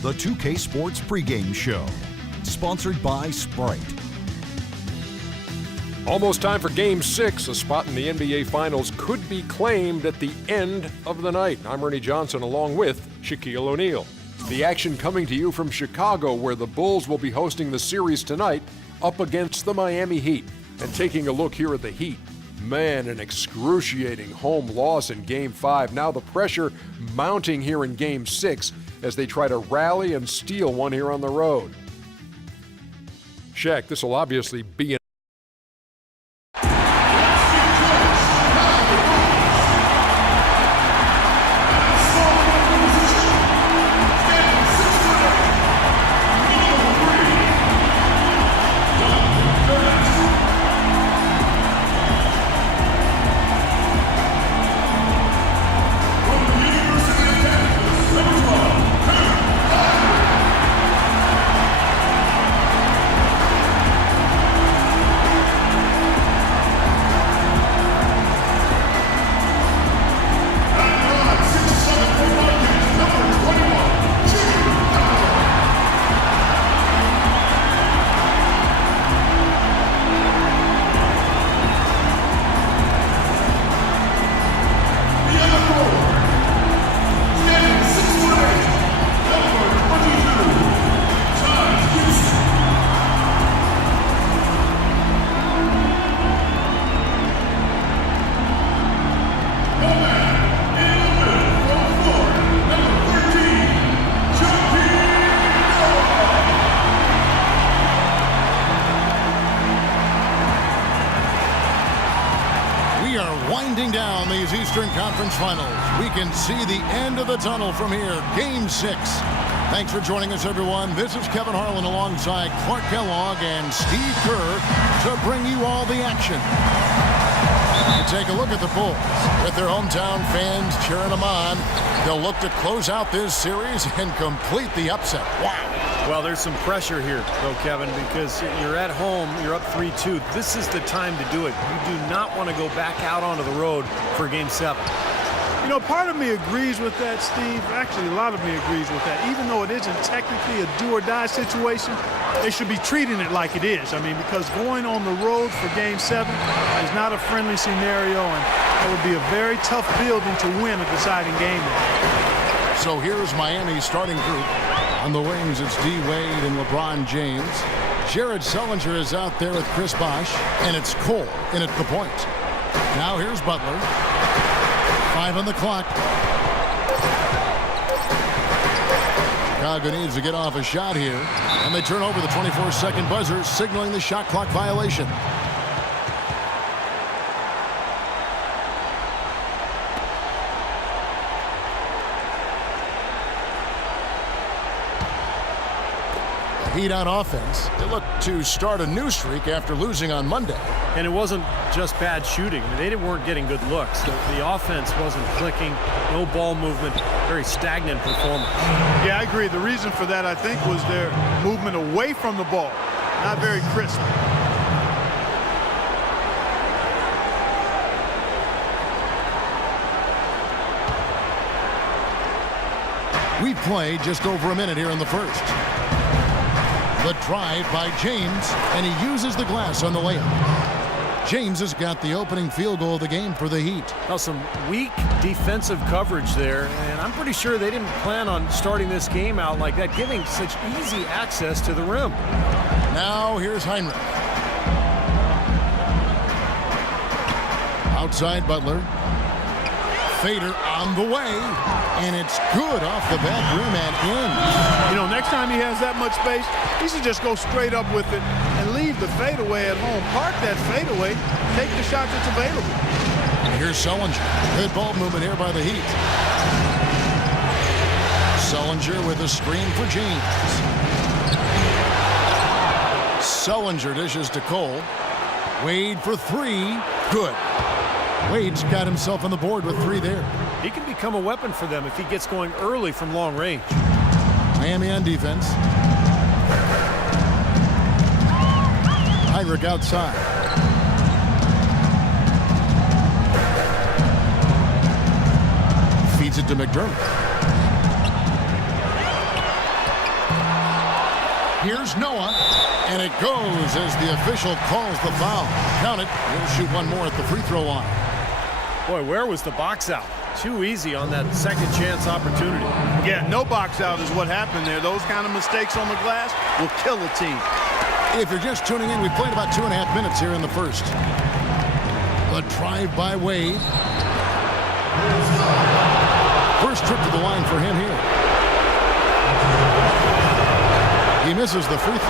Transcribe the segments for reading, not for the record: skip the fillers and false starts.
The 2K Sports pregame show, sponsored by Sprite. Almost time for Game 6. A spot in the NBA Finals could be claimed at the end of the night. I'm Ernie Johnson along with Shaquille O'Neal. The action coming to you from Chicago, where the Bulls will be hosting the series tonight up against the Miami Heat. And taking a look here at the Heat, man, an excruciating home loss in Game 5. Now the pressure mounting here in Game 6 as they try to rally and steal one here on the road. Shaq, this will obviously be an down these Eastern Conference Finals. We can see the end of the tunnel from here. Game 6. Thanks for joining us, everyone. This is Kevin Harlan alongside Clark Kellogg and Steve Kerr to bring you all the action. To take a look at the Bulls. With their hometown fans cheering them on, they'll look to close out this series and complete the upset. Wow. Well, there's some pressure here, though, Kevin, because you're at home, you're up 3-2. This is the time to do it. You do not want to go back out onto the road for Game 7. You know, part of me agrees with that, Steve. Actually, a lot of me agrees with that. Even though it isn't technically a do-or-die situation, they should be treating it like it is. I mean, because going on the road for Game 7 is not a friendly scenario, and it would be a very tough building to win a deciding game. So here's Miami's starting group. On the wings, it's D. Wade and LeBron James. Jared Sullinger is out there with Chris Bosh, and it's Cole in at the point. Now here's Butler. 5 on the clock. Chicago needs to get off a shot here, and they turn over the 24-second buzzer, signaling the shot clock violation. Heat on offense. They look to start a new streak after losing on Monday. And it wasn't just bad shooting. I mean, they weren't getting good looks. The offense wasn't clicking, no ball movement, very stagnant performance. Yeah, I agree. The reason for that, I think, was their movement away from the ball. Not very crisp. We played just over a minute here in the first. The drive by James, and he uses the glass on the layup. James has got the opening field goal of the game for the Heat. Now, some weak defensive coverage there, and I'm pretty sure they didn't plan on starting this game out like that, giving such easy access to the rim. Now here's Heinrich. Outside Butler. Fader on the way, and it's good off the back rim and in. You know, next time he has that much space, he should just go straight up with it and leave the fadeaway at home. Park that fadeaway, take the shot that's available. Here's Sullinger. Good ball movement here by the Heat. Sullinger with a screen for James. Sullinger dishes to Cole. Wade for 3. Good. Wade's got himself on the board with 3 there. He can become a weapon for them if he gets going early from long range. Miami on defense. Heinrich outside. Feeds it to McDermott. Here's Noah, and it goes as the official calls the foul. Count it. He'll shoot one more at the free throw line. Boy, where was the box out? Too easy on that second chance opportunity. Yeah, no box out is what happened there. Those kind of mistakes on the glass will kill a team. If you're just tuning in, we played about 2.5 minutes here in the first. The drive by Wade. First trip to the line for him here. He misses the free throw.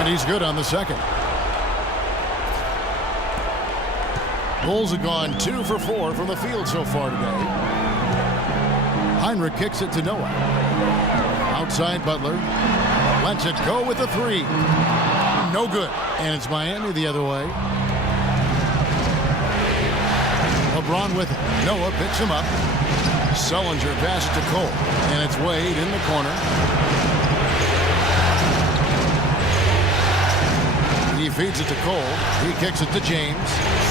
And he's good on the second. Bulls have gone 2 for 4 from the field so far today. Heinrich kicks it to Noah. Outside Butler. Lets it go with the three. No good. And it's Miami the other way. LeBron with it. Noah picks him up. Sullinger passes to Cole. And it's Wade in the corner. He feeds it to Cole. He kicks it to James.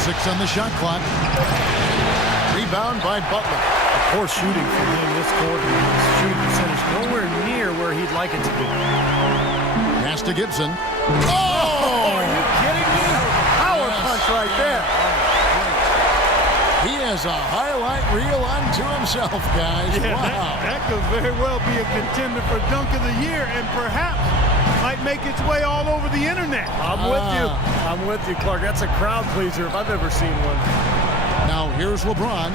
6 on the shot clock. Rebound by Butler. Poor shooting from him this quarter. His shooting percentage nowhere near where he'd like it to be. Pass to Gibson. Oh! Are you kidding me? Power punch right there. He has a highlight reel unto himself, guys. Yeah, wow. that could very well be a contender for Dunk of the Year and perhaps might make its way all over the internet. I'm with you. I'm with you, Clark. That's a crowd pleaser if I've ever seen one. Now here's LeBron,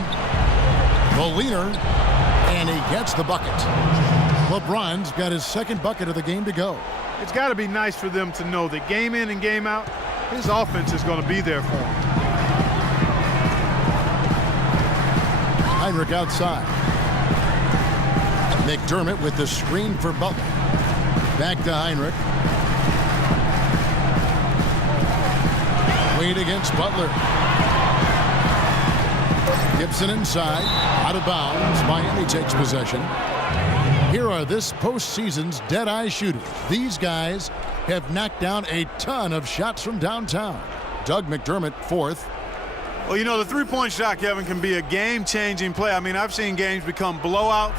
the leader, and he gets the bucket. LeBron's got his second bucket of the game to go. It's got to be nice for them to know that game in and game out, his offense is going to be there for him. Heinrich outside. McDermott with the screen for Butler. Back to Heinrich. Wade against Butler. Gibson inside. Out of bounds. Miami takes possession. Here are this postseason's dead-eye shooters. These guys have knocked down a ton of shots from downtown. Doug McDermott, fourth. Well, you know, the three-point shot, Kevin, can be a game-changing play. I mean, I've seen games become blowouts,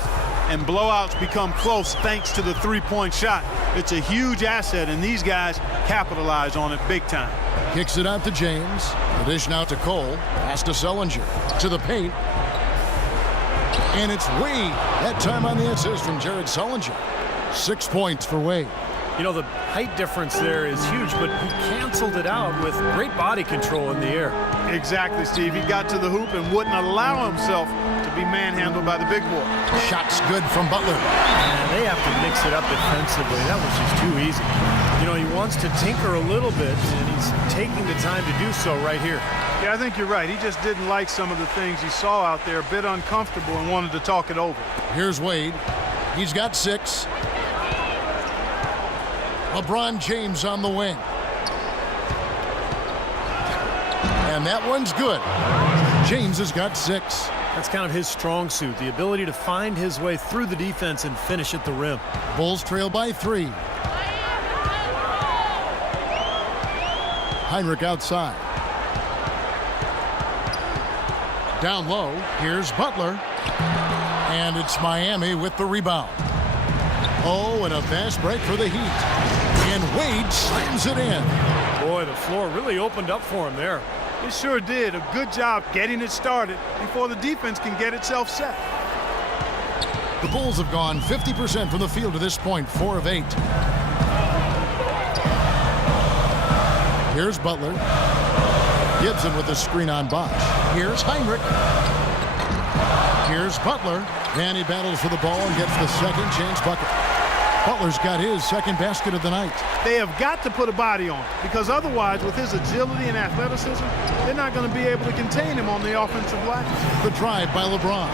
and blowouts become close thanks to the three-point shot. It's a huge asset, and these guys capitalize on it big time. Kicks it out to James. The dish now to Cole. Pass to Sullinger. To the paint. And it's Wade. That time on the assist from Jared Sullinger. 6 points for Wade. You know, the height difference there is huge, but he canceled it out with great body control in the air. Exactly, Steve. He got to the hoop and wouldn't allow himself to be manhandled by the big boy. Shot's good from Butler. Man, they have to mix it up defensively. That was just too easy. You know, he wants to tinker a little bit, and he's taking the time to do so right here. Yeah, I think you're right. He just didn't like some of the things he saw out there, a bit uncomfortable, and wanted to talk it over. Here's Wade. He's got 6. LeBron James on the wing. And that one's good. James has got 6. That's kind of his strong suit, the ability to find his way through the defense and finish at the rim. Bulls trail by 3. Heinrich outside. Down low, here's Butler. And it's Miami with the rebound. Oh, and a fast break for the Heat. And Wade slams it in. Boy, the floor really opened up for him there. It sure did. A good job getting it started before the defense can get itself set. The Bulls have gone 50% from the field to this point, 4 of 8. Here's Butler. Gibson with the screen on Bosch. Here's Heinrich. Here's Butler. And he battles for the ball and gets the second chance bucket. Butler's got his second basket of the night. They have got to put a body on it, because otherwise, with his agility and athleticism, they're not going to be able to contain him on the offensive line. The drive by LeBron.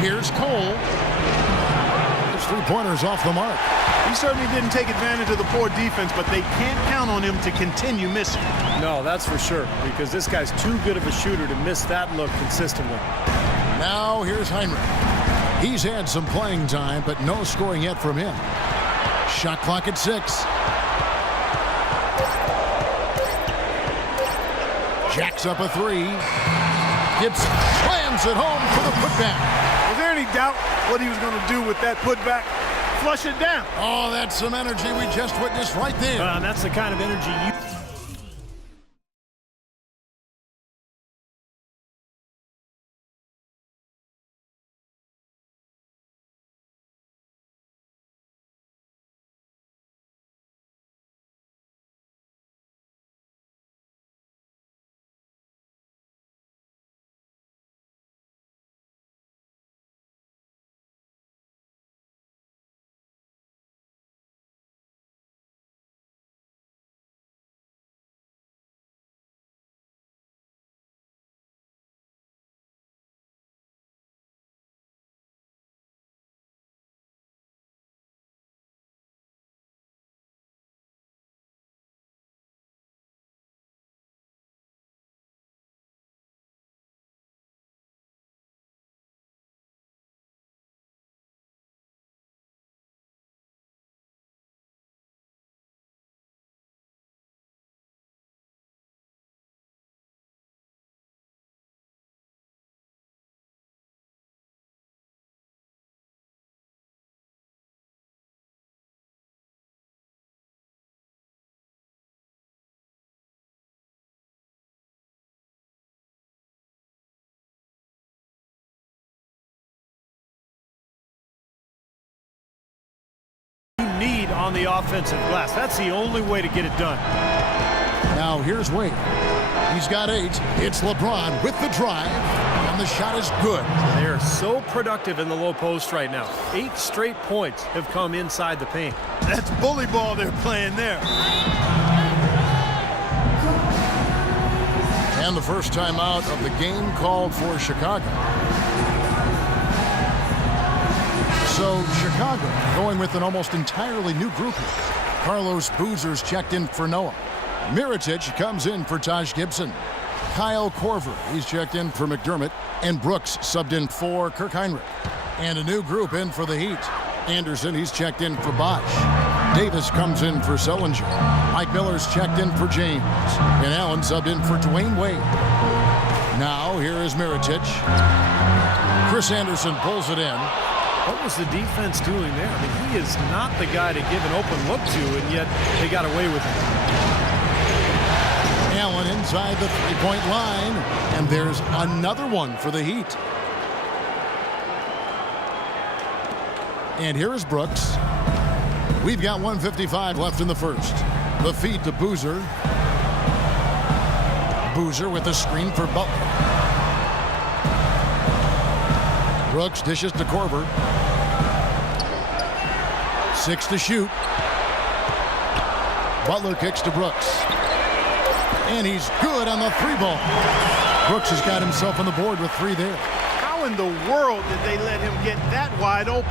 Here's Cole. His three-pointers off the mark. He certainly didn't take advantage of the poor defense, but they can't count on him to continue missing. No, that's for sure, because this guy's too good of a shooter to miss that look consistently. Now here's Heinrich. He's had some playing time, but no scoring yet from him. Shot clock at 6. Jacks up a 3. Gibson slams it home for the putback. Was there any doubt what he was going to do with that putback. Flush it down. Oh, that's some energy we just witnessed right there. And that's the kind of energy you... need on the offensive glass. That's the only way to get it done. Now here's Wade. He's got 8. It's LeBron with the drive, and the shot is good. They are so productive in the low post right now. 8 straight points have come inside the paint. That's bully ball they're playing there. And the first timeout of the game called for Chicago. So Chicago going with an almost entirely new group here. Carlos Boozer's checked in for Noah. Mirotic comes in for Taj Gibson. Kyle Korver, he's checked in for McDermott. And Brooks subbed in for Kirk Heinrich. And a new group in for the Heat. Anderson, he's checked in for Bosch. Davis comes in for Sellinger. Mike Miller's checked in for James. And Allen subbed in for Dwayne Wade. Now here is Mirotic. Chris Anderson pulls it in. What was the defense doing there? I mean, he is not the guy to give an open look to, and yet they got away with it. Allen inside the three-point line, and there's another one for the Heat. And here is Brooks. We've got 1:55 left in the first. The feed to Boozer. Boozer with a screen for Butler. Brooks dishes to Korver. 6 to shoot. Butler kicks to Brooks. And he's good on the 3-ball. Brooks has got himself on the board with 3 there. How in the world did they let him get that wide open?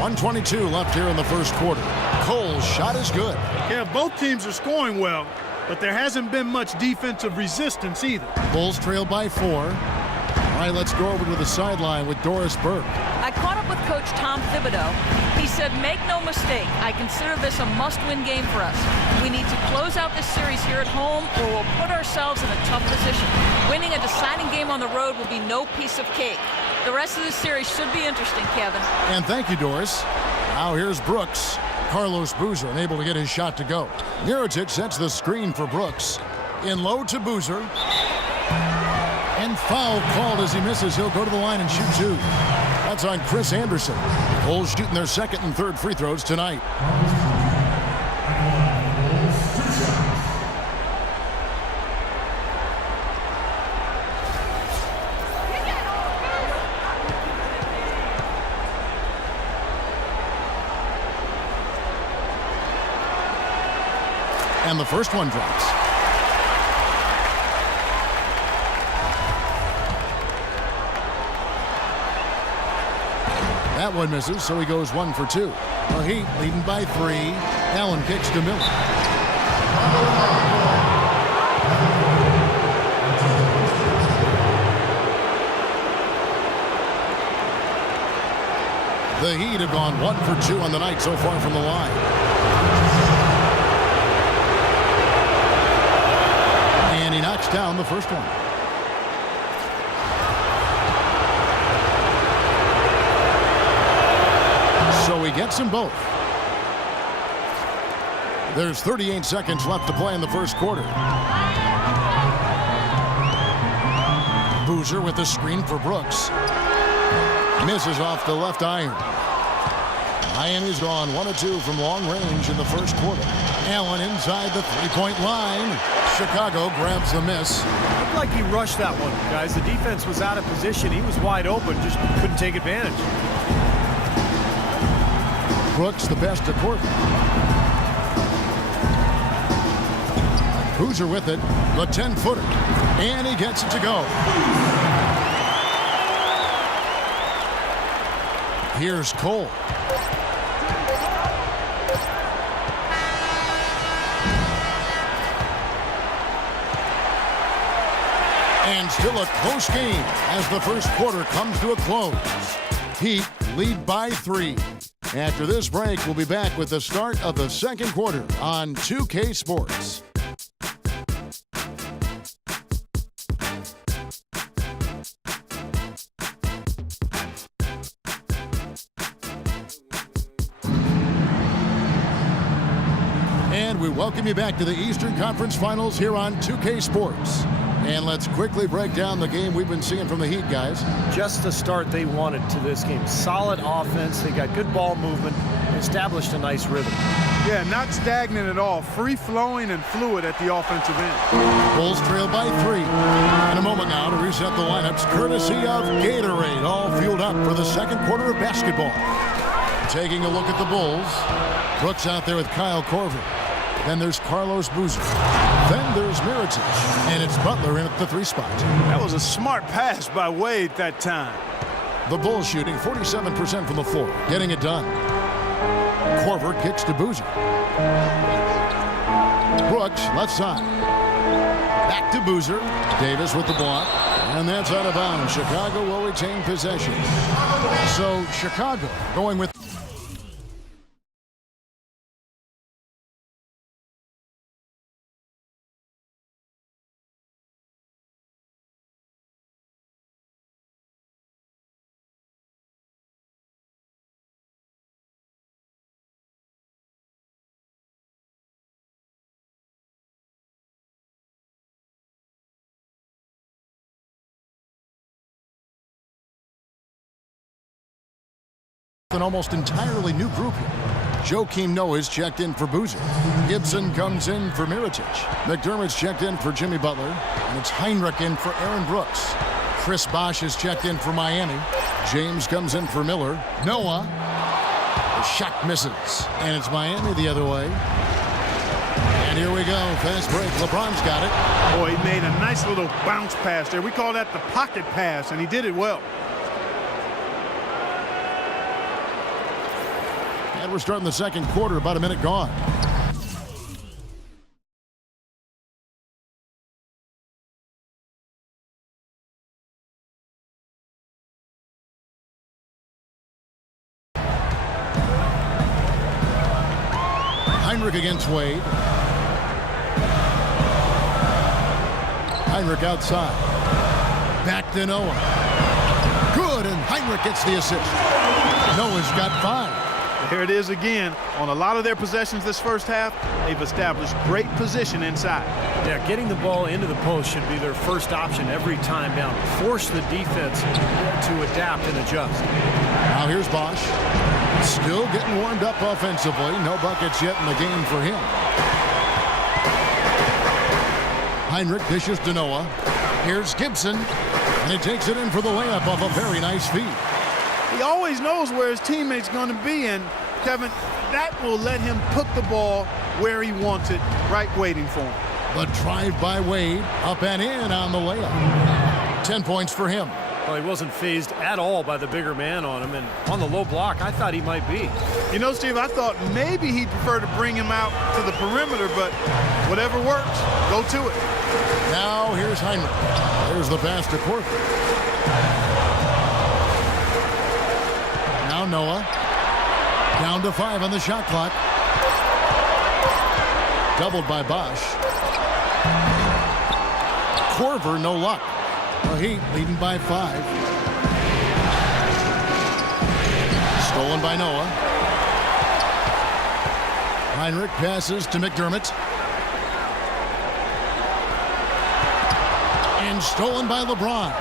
1:22 left here in the first quarter. Cole's shot is good. Yeah, both teams are scoring well, but there hasn't been much defensive resistance either. Bulls trail by 4. All right, let's go over to the sideline with Doris Burke. I caught up with Coach Tom Thibodeau. He said, make no mistake, I consider this a must-win game for us. We need to close out this series here at home or we'll put ourselves in a tough position. Winning a deciding game on the road will be no piece of cake. The rest of the series should be interesting, Kevin. And thank you, Doris. Now here's Brooks. Carlos Boozer unable to get his shot to go. Mirotic sets the screen for Brooks. In low to Boozer. And foul called as he misses. He'll go to the line and shoot 2. That's on Chris Anderson. Bulls shooting their second and third free throws tonight. And the first one drops. That one misses, so he goes 1 for 2. The Heat leading by 3. Allen kicks to Miller. The Heat have gone 1 for 2 on the night so far from the line. And he knocks down the first one. makes them both. There's 38 seconds left to play in the first quarter. Boozer with the screen for Brooks. Misses off the left iron. Miami's gone 1 of 2 from long range in the first quarter. Allen inside the three-point line. Chicago grabs the miss. Looked like he rushed that one, guys. The defense was out of position. He was wide open, just couldn't take advantage. Brooks the pass to Corbin. Boozer with it, the 10-footer. And he gets it to go. Here's Cole. And still a close game as the first quarter comes to a close. Heat lead by 3. After this break, we'll be back with the start of the second quarter on 2K Sports. And we welcome you back to the Eastern Conference Finals here on 2K Sports. And let's quickly break down the game we've been seeing from the Heat, guys. Just the start they wanted to this game. Solid offense. They got good ball movement. Established a nice rhythm. Yeah, not stagnant at all. Free-flowing and fluid at the offensive end. Bulls trail by 3. In a moment now to reset the lineups, courtesy of Gatorade, all fueled up for the second quarter of basketball. Taking a look at the Bulls. Brooks out there with Kyle Korver. Then there's Carlos Boozer. Then there's Mirotic. And it's Butler in at the 3 spot. That was a smart pass by Wade that time. The Bulls shooting 47% from the floor, getting it done. Korver kicks to Boozer. Brooks, left side. Back to Boozer. Davis with the block. And that's out of bounds. Chicago will retain possession. So Chicago going with an almost entirely new group here. Joakim Noah's checked in for Boozer. Gibson comes in for Mirotic. McDermott's checked in for Jimmy Butler. And it's Heinrich in for Aaron Brooks. Chris Bosh is checked in for Miami. James comes in for Miller. Noah. The shot misses. And it's Miami the other way. And here we go. Fast break. LeBron's got it. Boy, he made a nice little bounce pass there. We call that the pocket pass, and he did it well. And we're starting the second quarter, about a minute gone. Heinrich against Wade. Heinrich outside. Back to Noah. Good, and Heinrich gets the assist. Noah's got 5. Here it is again. On a lot of their possessions this first half, they've established great position inside. Yeah, getting the ball into the post should be their first option every time down. Force the defense to adapt and adjust. Now here's Bosh. Still getting warmed up offensively. No buckets yet in the game for him. Heinrich dishes to Noah. Here's Gibson. And he takes it in for the layup off a very nice feed. He always knows where his teammate's going to be, and Kevin, that will let him put the ball where he wants it, right waiting for him. The drive by Wade, up and in on the layup. 10 points for him. Well, he wasn't fazed at all by the bigger man on him, and on the low block, I thought he might be. You know, Steve, I thought maybe he'd prefer to bring him out to the perimeter, but whatever works, go to it. Now here's Heinrich. There's the pass to Korver. Now Noah. Down to 5 on the shot clock. Doubled by Bosh. Korver, no luck. The Heat leading by 5. Stolen by Noah. Heinrich passes to McDermott. And stolen by LeBron.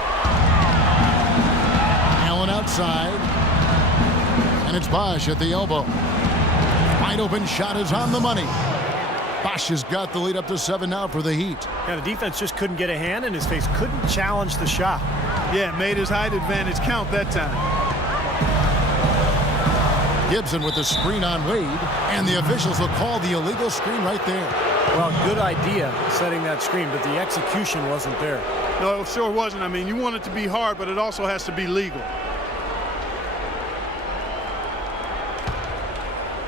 Allen outside. And it's Bosch at the elbow. Wide open shot is on the money. Bosch has got the lead up to 7 now for the Heat. Yeah, the defense just couldn't get a hand in his face, couldn't challenge the shot. Yeah, it made his height advantage count that time. Gibson with the screen on Wade, and the officials will call the illegal screen right there. Well, good idea setting that screen, but the execution wasn't there. No, it sure wasn't. I mean, you want it to be hard, but it also has to be legal.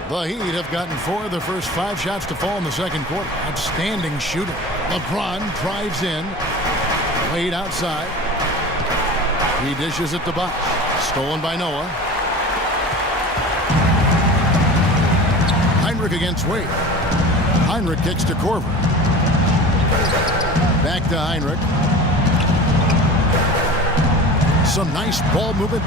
The Heat have gotten 4 of the first 5 shots to fall in the second quarter. Outstanding shooting. LeBron drives in. Wade outside. He dishes it to Bosch. Stolen by Noah. Heinrich against Wade. Heinrich kicks to Korver. Back to Heinrich. Some nice ball movement.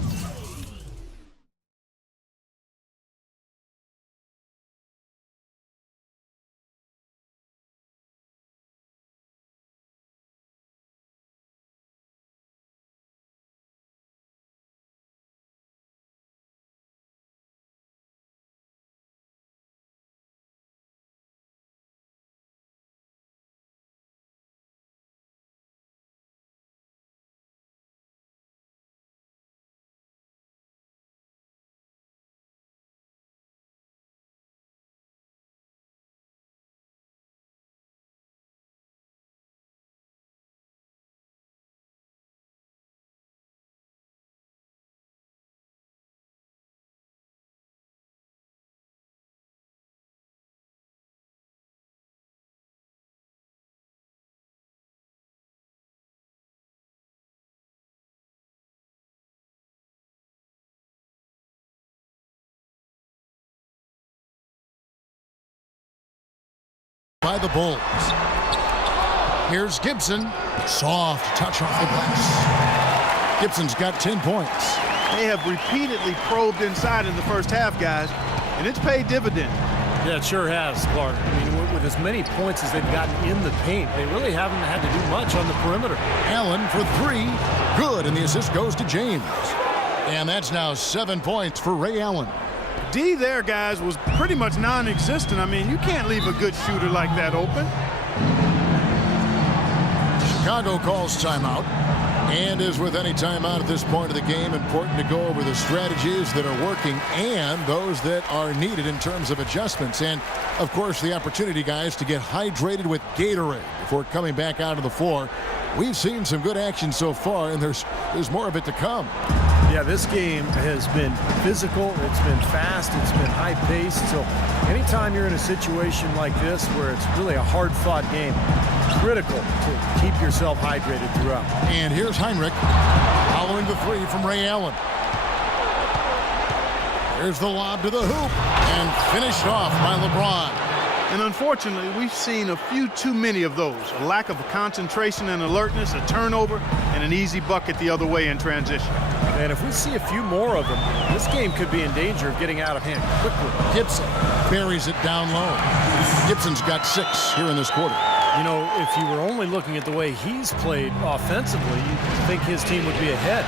By the Bulls. Here's Gibson. Soft touch off the glass. Gibson's got 10 points. They have repeatedly probed inside in the first half, guys, and it's paid dividends. Yeah, it sure has, Clark. I mean, with as many points as they've gotten in the paint, they really haven't had to do much on the perimeter. Allen for 3. Good, and the assist goes to James. And that's now 7 points for Ray Allen. D there, guys, was pretty much non-existent. I mean, you can't leave a good shooter like that open. Chicago calls timeout. And as with any timeout at this point of the game, important to go over the strategies that are working and those that are needed in terms of adjustments. And, of course, the opportunity, guys, to get hydrated with Gatorade before coming back out of the floor. We've seen some good action so far, and there's more of it to come. Yeah, this game has been physical, it's been fast, it's been high-paced. So anytime you're in a situation like this where it's really a hard-fought game, critical to keep yourself hydrated throughout. And here's Heinrich following the 3 from Ray Allen. There's the lob to the hoop and finished off by LeBron. And unfortunately, we've seen a few too many of those. A lack of concentration and alertness, a turnover, and an easy bucket the other way in transition. And if we see a few more of them, this game could be in danger of getting out of hand quickly. Gibson buries it down low. Gibson's got 6 here in this quarter. You know, if you were only looking at the way he's played offensively, you'd think his team would be ahead.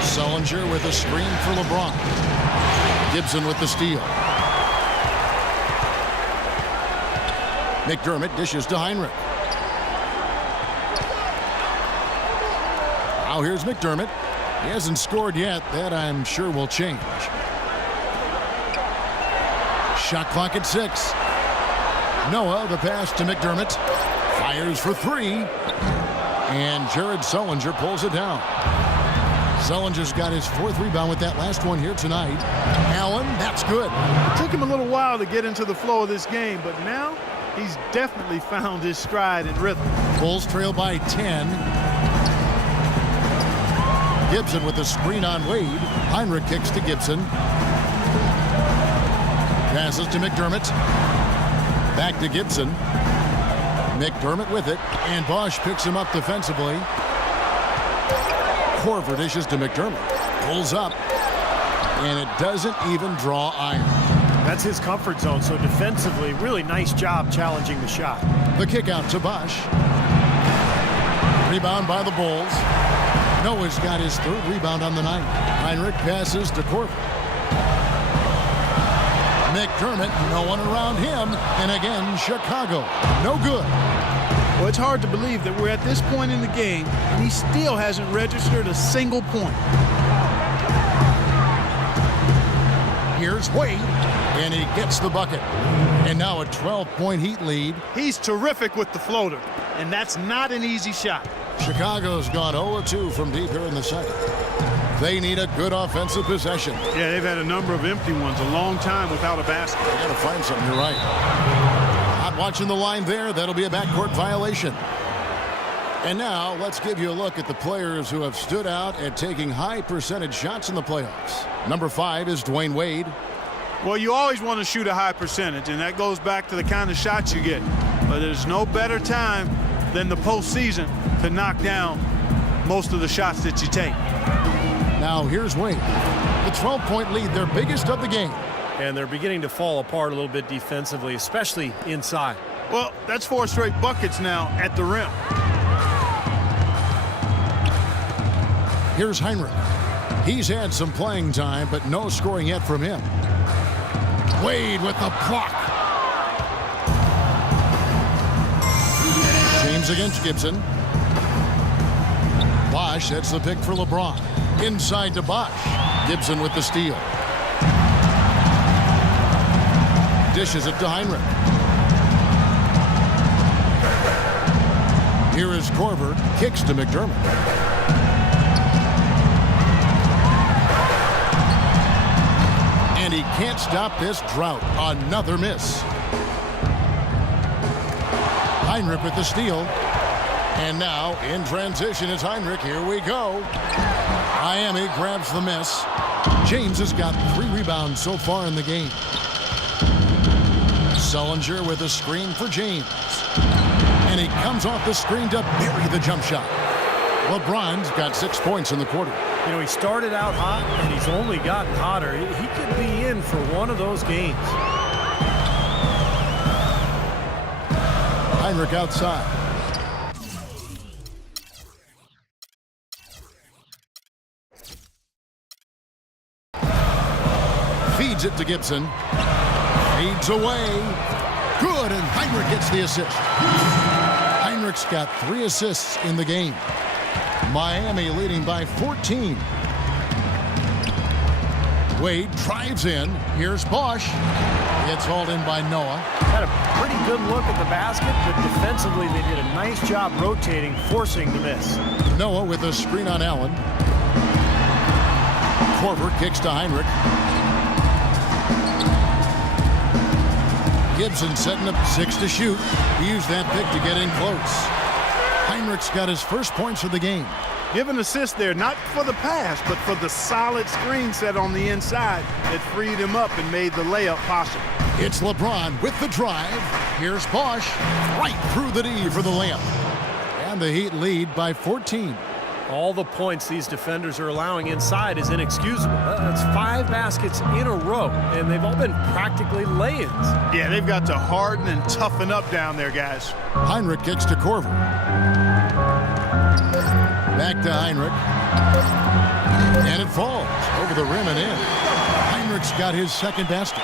Sullinger with a screen for LeBron. Gibson with the steal. McDermott dishes to Heinrich. Now here's McDermott. He hasn't scored yet. That, I'm sure, will change. Shot clock at 6. Noah, the pass to McDermott. Fires for 3. And Jared Sullinger pulls it down. Sullinger's got his 4th rebound with that last one here tonight. Allen, that's good. It took him a little while to get into the flow of this game, but now he's definitely found his stride and rhythm. Bulls trail by 10. Gibson with the screen on Wade. Heinrich kicks to Gibson. Passes to McDermott. Back to Gibson. McDermott with it. And Bosch picks him up defensively. Korver dishes to McDermott. Pulls up. And it doesn't even draw iron. That's his comfort zone. So defensively, really nice job challenging the shot. The kick out to Bosch. Rebound by the Bulls. Noah's got his third rebound on the night. Heinrich passes to Corver. McDermott, no one around him. And again, Chicago. No good. Well, it's hard to believe that we're at this point in the game and he still hasn't registered a single point. Here's Wade, and he gets the bucket. And now a 12-point Heat lead. He's terrific with the floater, and that's not an easy shot. Chicago's gone 0-2 from deep here in the second. They need a good offensive possession. Yeah, they've had a number of empty ones, a long time without a basket. They got to find something. You're right. Not watching the line there. That'll be a backcourt violation. And now let's give you a look at the players who have stood out at taking high percentage shots in the playoffs. Number 5 is Dwayne Wade. Well, you always want to shoot a high percentage, and that goes back to the kind of shots you get. But there's no better time than the postseason to knock down most of the shots that you take. Now here's Wade. The 12-point lead, their biggest of the game. And they're beginning to fall apart a little bit defensively, especially inside. Well, that's 4 straight buckets now at the rim. Here's Heinrich. He's had some playing time, but no scoring yet from him. Wade with the block. James against Gibson. Bosch sets the pick for LeBron. Inside to Bosch. Gibson with the steal. Dishes it to Heinrich. Here is Corver. Kicks to McDermott. And he can't stop this drought. Another miss. Heinrich with the steal. And now in transition is Heinrich. Here we go. Miami grabs the miss. James has got 3 rebounds so far in the game. Sullinger with a screen for James. And he comes off the screen to bury the jump shot. LeBron's got 6 points in the quarter. You know, he started out hot, and he's only gotten hotter. He could be in for one of those games. Heinrich outside. Feeds it to Gibson. Feeds away. Good, and Heinrich gets the assist. Heinrich's got 3 assists in the game. Miami leading by 14. Wade drives in. Here's Bosch. Gets hauled in by Noah. Had a pretty good look at the basket, but defensively they did a nice job rotating, forcing the miss. Noah with a screen on Allen. Corver kicks to Heinrich. Gibson setting up 6 to shoot. He used that pick to get in close. Heinrich's got his first points of the game. Give an assist there, not for the pass, but for the solid screen set on the inside that freed him up and made the layup possible. It's LeBron with the drive. Here's Bosch right through the D for the layup. And the Heat lead by 14. All the points these defenders are allowing inside is inexcusable. That's 5 baskets in a row, and they've all been practically lay-ins. Yeah, they've got to harden and toughen up down there, guys. Heinrich kicks to Corver. Back to Heinrich. And it falls over the rim and in. Heinrich's got his second basket.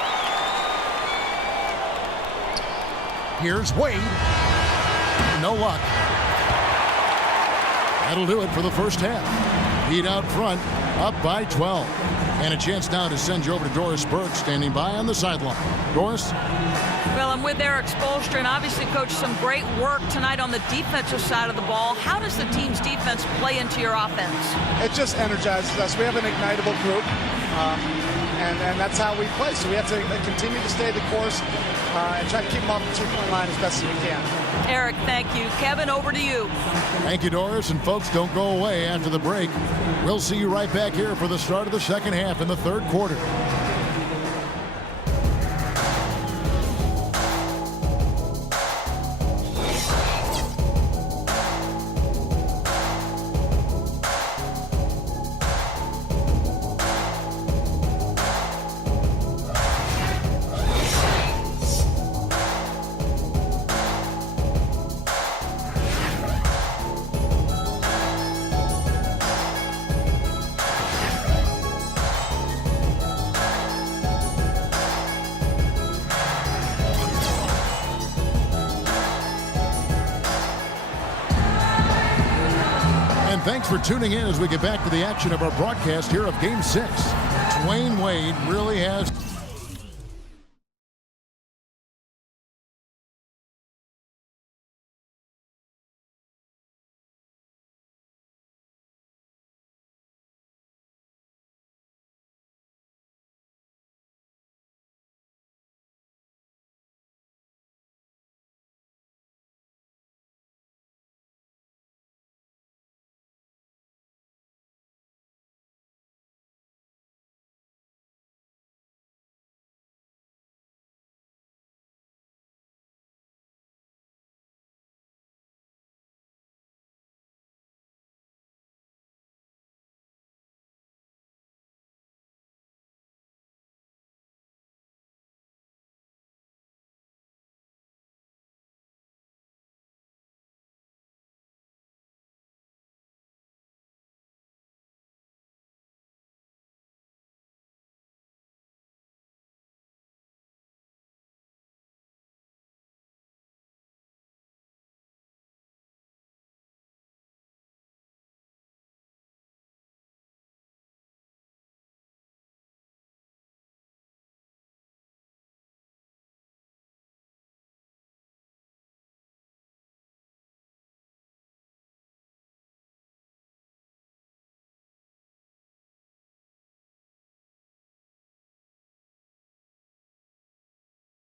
Here's Wade. No luck. That'll do it for the first half. Heat out front, up by 12. And a chance now to send you over to Doris Burke, standing by on the sideline. Doris? Well, I'm with Eric Spoelstra, and obviously, Coach, some great work tonight on the defensive side of the ball. How does the team's defense play into your offense? It just energizes us. We have an ignitable group, and that's how we play. So we have to continue to stay the course and try to keep them off the 2-point line as best as we can. Eric, thank you. Kevin, over to you. Thank you, Doris. And folks, don't go away after the break. We'll see you right back here for the start of the second half in the third quarter. thanks for tuning in as we get back to the action of our broadcast here of Game 6. Dwayne Wade really has...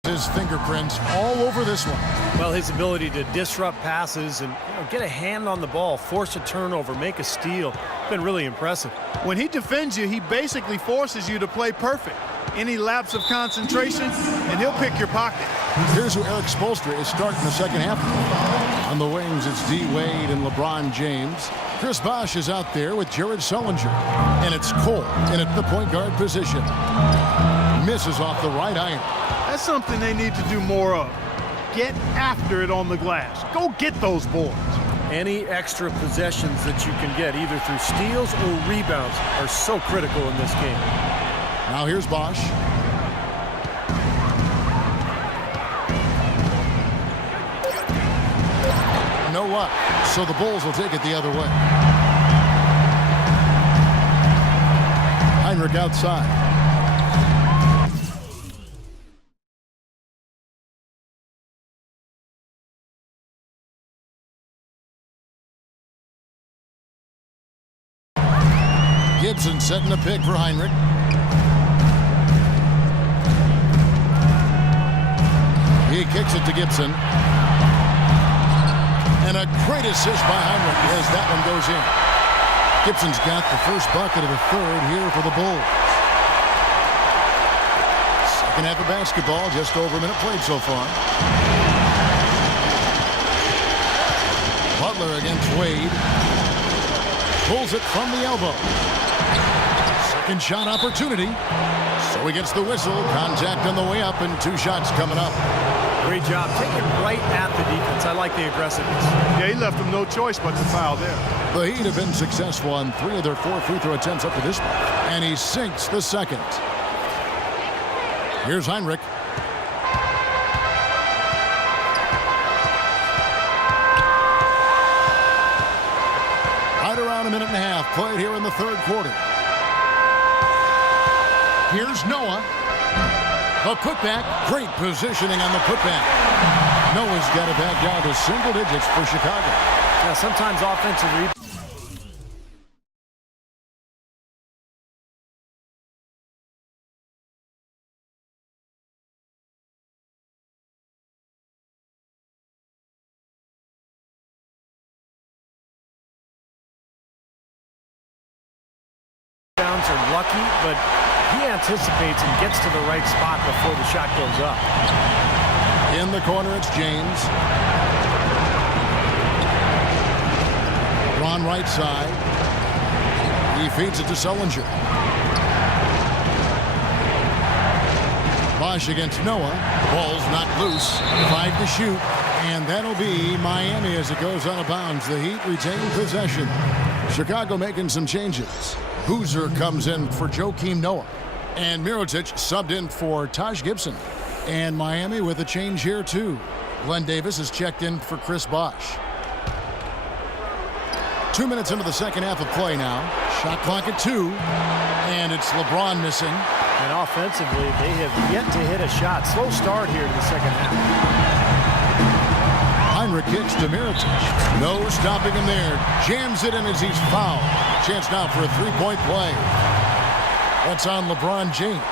his fingerprints all over this one. Well, his ability to disrupt passes and get a hand on the ball, force a turnover, make a steal, been really impressive. When he defends you, he basically forces you to play perfect. Any lapse of concentration, and he'll pick your pocket. Here's who Eric Spoelstra is starting the second half. On the wings, it's D. Wade and LeBron James. Chris Bosh is out there with Jared Sullinger. And it's Cole in at the point guard position. Misses off the right iron. That's something they need to do more of. Get after it on the glass. Go get those boards. Any extra possessions that you can get, either through steals or rebounds, are so critical in this game. Now here's Bosh. No luck, so the Bulls will take it the other way. Heinrich outside. Gibson setting a pick for Heinrich. He kicks it to Gibson. And a great assist by Heinrich as that one goes in. Gibson's got the first bucket of the third here for the Bulls. Second half of basketball, just over a minute played so far. Butler against Wade. Pulls it from the elbow. Second shot opportunity. So he gets the whistle. Contact on the way up and two shots coming up. Great job. Take it right at the defense. I like the aggressiveness. Yeah, he left him no choice but to foul there. The Heat have been successful on 3 of their 4 free throw attempts up to this point. And he sinks the second. Here's Heinrich. Right around a minute and a half played here in the third quarter. Here's Noah. The putback. Great positioning on the putback. Noah's got it back down to single digits for Chicago. Yeah, sometimes offensive rebounds are lucky, but he anticipates and gets to the right spot before the shot goes up. In the corner, it's James. Ron right side. He feeds it to Sullinger. Bosh against Noah. Ball's not loose. 5 to shoot. And that'll be Miami as it goes out of bounds. The Heat retain possession. Chicago making some changes. Boozer comes in for Joakim Noah. And Mirotic subbed in for Taj Gibson. And Miami with a change here, too. Glenn Davis is checked in for Chris Bosh. 2 minutes into the second half of play now. Shot clock at 2. And it's LeBron missing. And offensively, they have yet to hit a shot. Slow start here to the second half. Heinrich kicks to Mirotic. No stopping him there. Jams it in as he's fouled. Chance now for a three-point play. That's on LeBron James.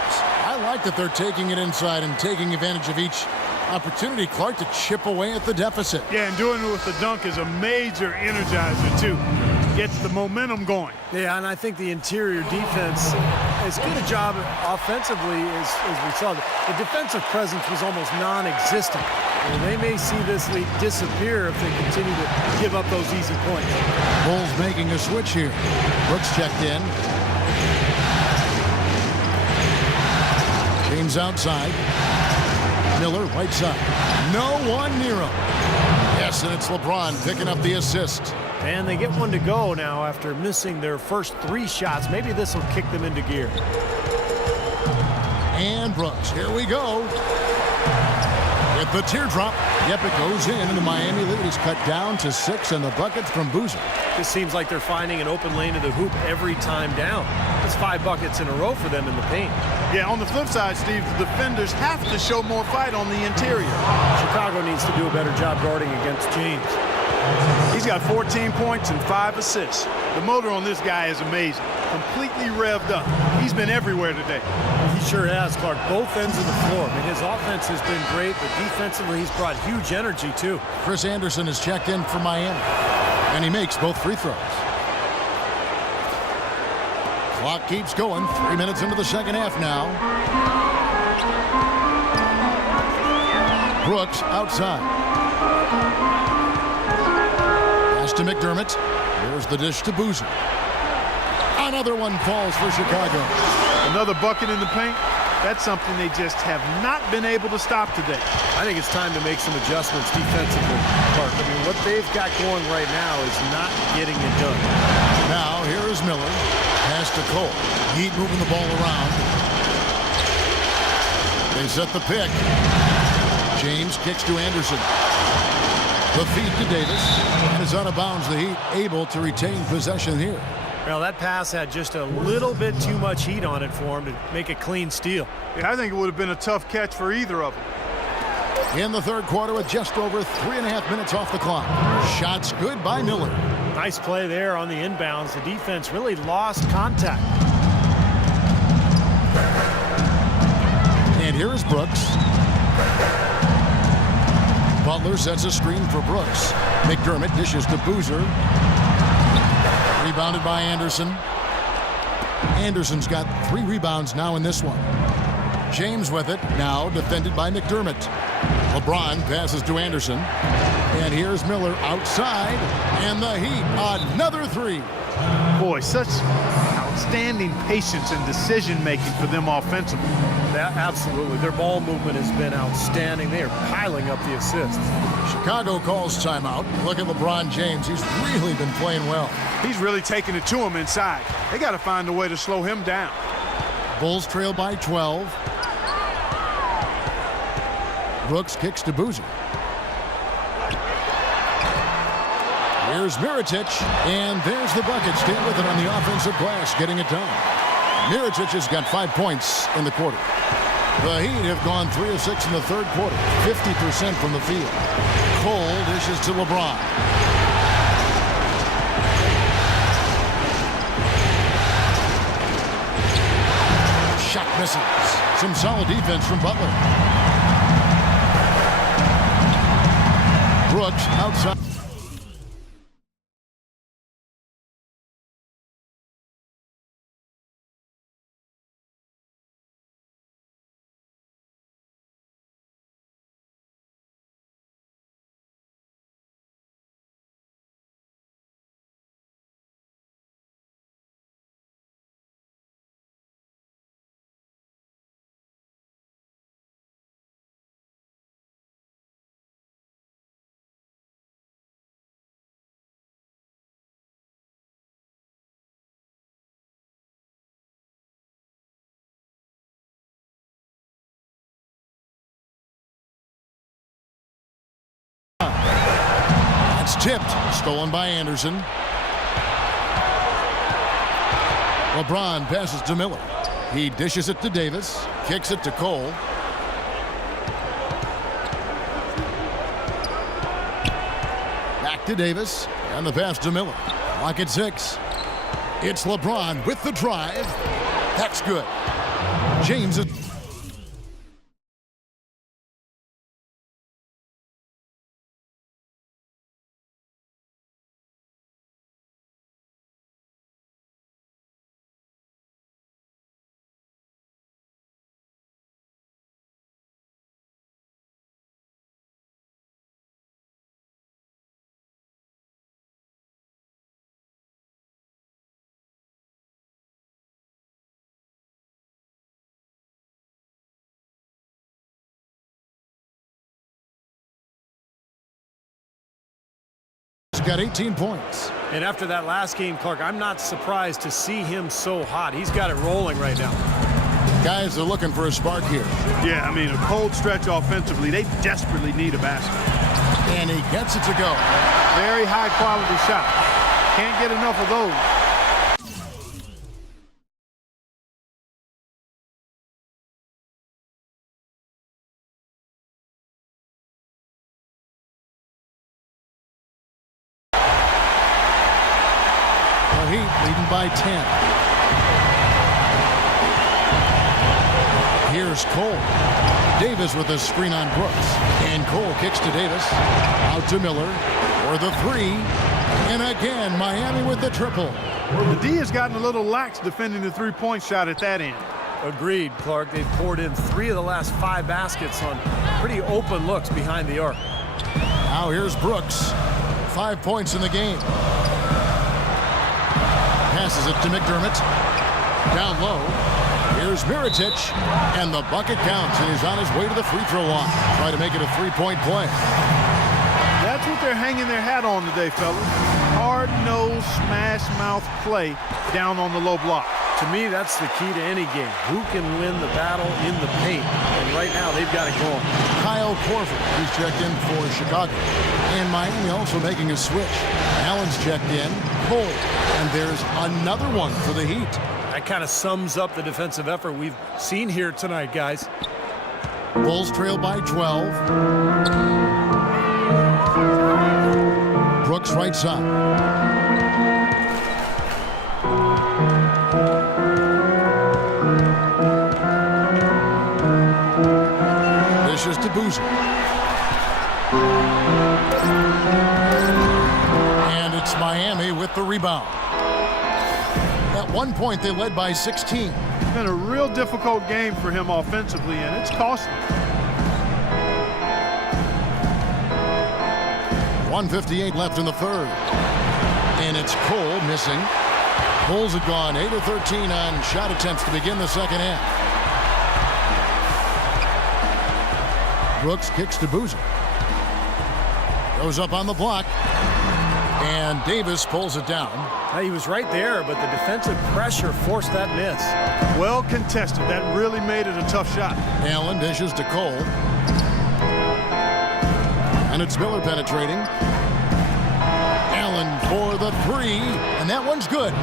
I like that they're taking it inside and taking advantage of each opportunity, Clark, to chip away at the deficit. Yeah, and doing it with the dunk is a major energizer, too. Gets the momentum going. Yeah, and I think the interior defense, as good a job offensively as we saw. The defensive presence was almost non-existent. And they may see this lead disappear if they continue to give up those easy points. Bulls making a switch here. Brooks checked in. James outside. Miller right side. No one near him. Yes, and it's LeBron picking up the assist. And they get one to go now after missing their first 3 shots. Maybe this will kick them into gear. And Brooks, here we go. With the teardrop. Yep, it goes in, and the Miami lead is cut down to 6, and the bucket from Boozer. This seems like they're finding an open lane to the hoop every time down. It's 5 buckets in a row for them in the paint. Yeah, on the flip side, Steve, the defenders have to show more fight on the interior. Chicago needs to do a better job guarding against James. He's got 14 points and 5 assists. The motor on this guy is amazing. Completely revved up. He's been everywhere today. He sure has, Clark. Both ends of the floor. I mean, his offense has been great, but defensively he's brought huge energy, too. Chris Anderson has checked in for Miami, and he makes both free throws. Clock keeps going. 3 minutes into the second half now. Brooks outside. Pass to McDermott. Here's the dish to Boozer. Another one falls for Chicago. Another bucket in the paint. That's something they just have not been able to stop today. I think it's time to make some adjustments defensively, Clark. I mean, what they've got going right now is not getting it done. Now, here is Miller. Pass to Cole. Heat moving the ball around. They set the pick. James kicks to Anderson. The feed to Davis. And is out of bounds. The Heat able to retain possession here. Well, that pass had just a little bit too much heat on it for him to make a clean steal. Yeah, I think it would have been a tough catch for either of them. In the third quarter with just over 3.5 minutes off the clock. Shots good by Miller. Nice play there on the inbounds. The defense really lost contact. And here is Brooks. Butler sets a screen for Brooks. McDermott dishes to Boozer. Rebounded by Anderson. Anderson's got 3 rebounds now in this one. James with it, now defended by McDermott. LeBron passes to Anderson. And here's Miller outside. And the Heat, another 3. Boy, such outstanding patience and decision-making for them offensively. Absolutely. Their ball movement has been outstanding. They are piling up the assists. Chicago calls timeout. Look at LeBron James. He's really been playing well. He's really taking it to him inside. They got to find a way to slow him down. Bulls trail by 12. Brooks kicks to Boozer. Here's Mirotic, and there's the bucket. Stay with it on the offensive glass, getting it done. Mirotic has got 5 points in the quarter. The Heat have gone 3 of 6 in the third quarter, 50% from the field. Cole dishes to LeBron. Shot misses. Some solid defense from Butler. Brooks outside. It's tipped. Stolen by Anderson. LeBron passes to Miller. He dishes it to Davis. Kicks it to Cole. Back to Davis. And the pass to Miller. Clock at 6. It's LeBron with the drive. That's good. James. Got 18 points. And after that last game, Clark, I'm not surprised to see him so hot. He's got it rolling right now. Guys are looking for a spark here. Yeah, I mean, a cold stretch offensively. They desperately need a basket. And he gets it to go. Very high quality shot. Can't get enough of those. The Heat leading by 10. Here's Cole. Davis with a screen on Brooks. And Cole kicks to Davis. Out to Miller for the 3. And again, Miami with the triple. The D has gotten a little lax defending the three-point shot at that end. Agreed, Clark. They've poured in 3 of the last 5 baskets on pretty open looks behind the arc. Now here's Brooks. 5 points in the game. Passes it to McDermott. Down low. Here's Mirotic. And the bucket counts. And he's on his way to the free throw line. Try to make it a 3-point play. That's what they're hanging their hat on today, fellas. Hard-nosed, smash-mouth play down on the low block. To me, that's the key to any game. Who can win the battle in the paint? And right now, they've got it going. Kyle Korver, who's checked in for Chicago. And Miami also making a switch. Allen's checked in. Cole. And there's another one for the Heat. That kind of sums up the defensive effort we've seen here tonight, guys. Bulls trail by 12. Brooks right side. Dishes to Boozer. And it's Miami with the rebound. At one point, they led by 16. It's been a real difficult game for him offensively, and it's costly. 1:58 left in the third. And it's Cole missing. Bulls have gone 8 of 13 on shot attempts to begin the second half. Brooks kicks to Boozer. Goes up on the block. And Davis pulls it down. He was right there, but the defensive pressure forced that miss. Well contested. That really made it a tough shot. Allen dishes to Cole. And it's Miller penetrating. Allen for the 3. And that one's good.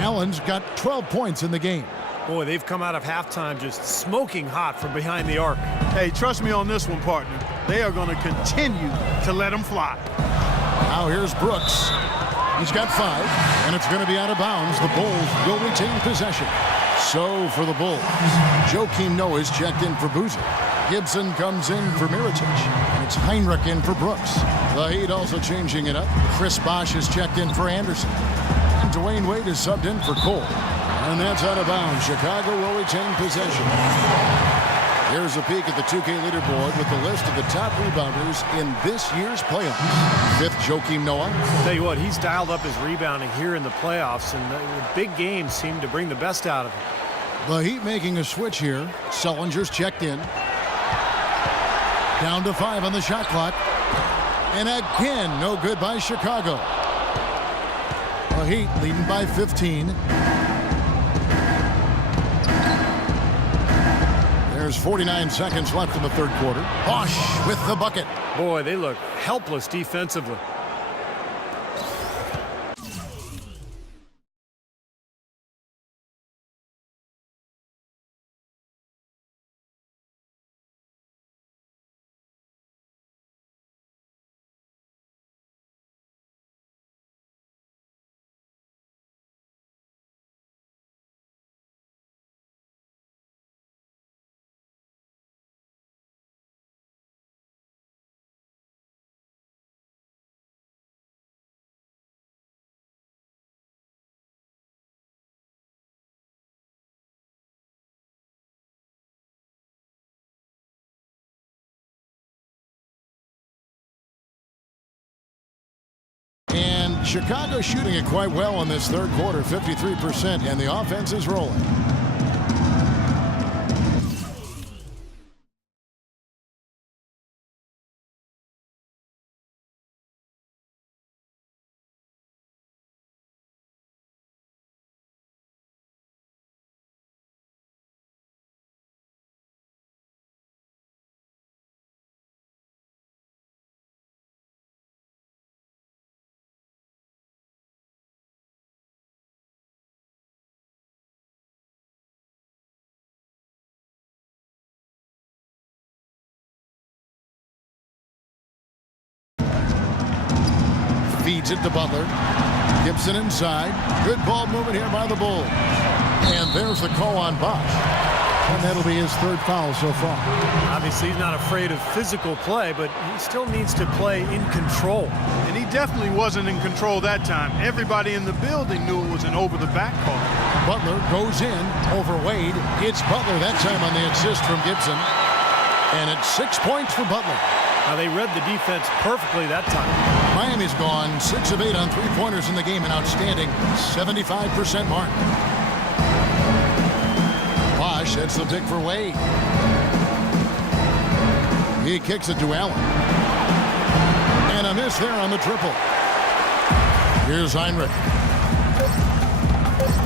Allen's got 12 points in the game. Boy, they've come out of halftime just smoking hot from behind the arc. Hey, trust me on this one, partner. They are going to continue to let them fly. Now here's Brooks. He's got 5, and it's going to be out of bounds. The Bulls will retain possession. So for the Bulls, Joakim Noah is checked in for Boozer. Gibson comes in for Mirotic. And it's Heinrich in for Brooks. The Heat also changing it up. Chris Bosh is checked in for Anderson. And Dwayne Wade is subbed in for Cole. And that's out of bounds. Chicago will retain possession. Here's a peek at the 2K leaderboard with the list of the top rebounders in this year's playoffs. 5th, Joakim Noah. Tell you what, he's dialed up his rebounding here in the playoffs, and the big games seem to bring the best out of him. The Heat making a switch here. Sullinger's checked in. Down to 5 on the shot clock. And again, no good by Chicago. The Heat leading by 15. There's 49 seconds left in the third quarter. Bosh with the bucket. Boy, they look helpless defensively. Chicago shooting it quite well in this third quarter, 53%, and the offense is rolling. Feeds it to Butler. Gibson inside. Good ball movement here by the Bulls. And there's the call on Bosch. And that'll be his third foul so far. Obviously, he's not afraid of physical play, but he still needs to play in control. And he definitely wasn't in control that time. Everybody in the building knew it was an over-the-back call. Butler goes in over Wade. It's Butler that time on the assist from Gibson. And it's 6 points for Butler. Now, they read the defense perfectly that time. Miami's gone 6 of 8 on three-pointers in the game, an outstanding 75% mark. Bosch hits the pick for Wade. He kicks it to Allen. And a miss there on the triple. Here's Heinrich.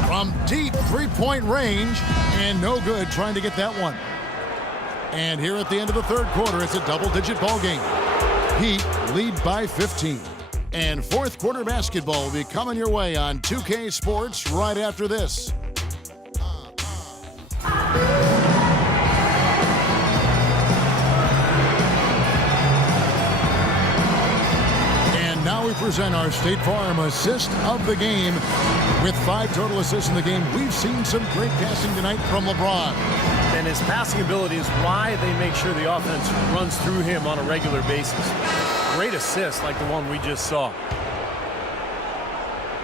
From deep three-point range, and no good trying to get that one. And here at the end of the third quarter, it's a double-digit ball game. Heat lead by 15. And fourth quarter basketball will be coming your way on 2K Sports right after this. And now we present our State Farm assist of the game. With 5 total assists in the game, we've seen some great passing tonight from LeBron. And his passing ability is why they make sure the offense runs through him on a regular basis. Great assist like the one we just saw.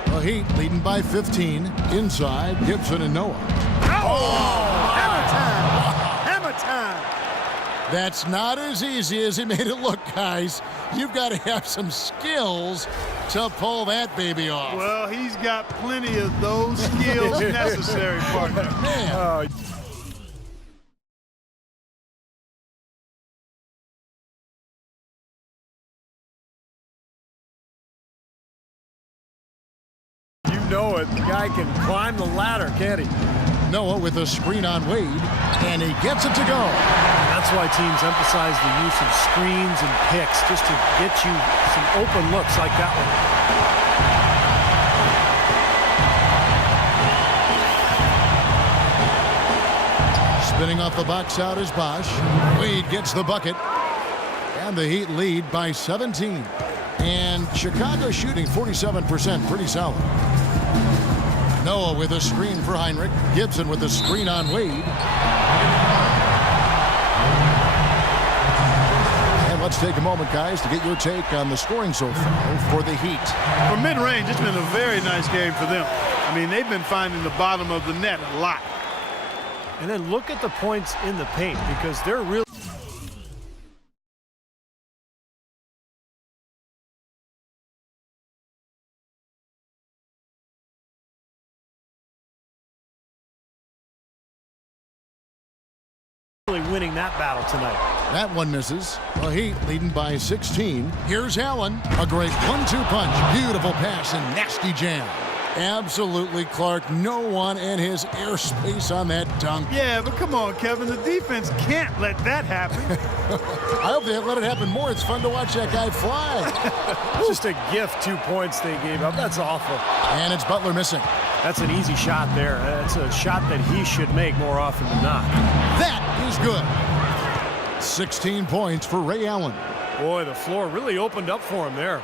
The Heat leading by 15. Inside, Gibson and Noah. Oh! Hammer time! Hammer time! That's not as easy as he made it look, guys. You've got to have some skills to pull that baby off. Well, he's got plenty of those skills necessary, partner. Man. You know it. The guy can climb the ladder, can't he? Noah with a screen on Wade, and he gets it to go. That's why teams emphasize the use of screens and picks, just to get you some open looks like that one. Spinning off the box out is Bosch. Wade gets the bucket. And the Heat lead by 17. And Chicago shooting 47%, pretty solid. Noah with a screen for Heinrich. Gibson with a screen on Wade. And let's take a moment, guys, to get your take on the scoring so far for the Heat. For mid-range, it's been a very nice game for them. I mean, they've been finding the bottom of the net a lot. And then look at the points in the paint, because they're really winning that battle tonight. That one misses. The Heat leading by 16. Here's Allen. A great 1-2 punch. Beautiful pass and nasty jam. Absolutely, Clark. No one in his airspace on that dunk. Yeah, but come on, Kevin. The defense can't let that happen. I hope they let it happen more. It's fun to watch that guy fly. Just a gift, 2 points they gave up. That's awful. And it's Butler missing. That's an easy shot there. That's a shot that he should make more often than not. That is good. 16 points for Ray Allen. Boy, the floor really opened up for him there.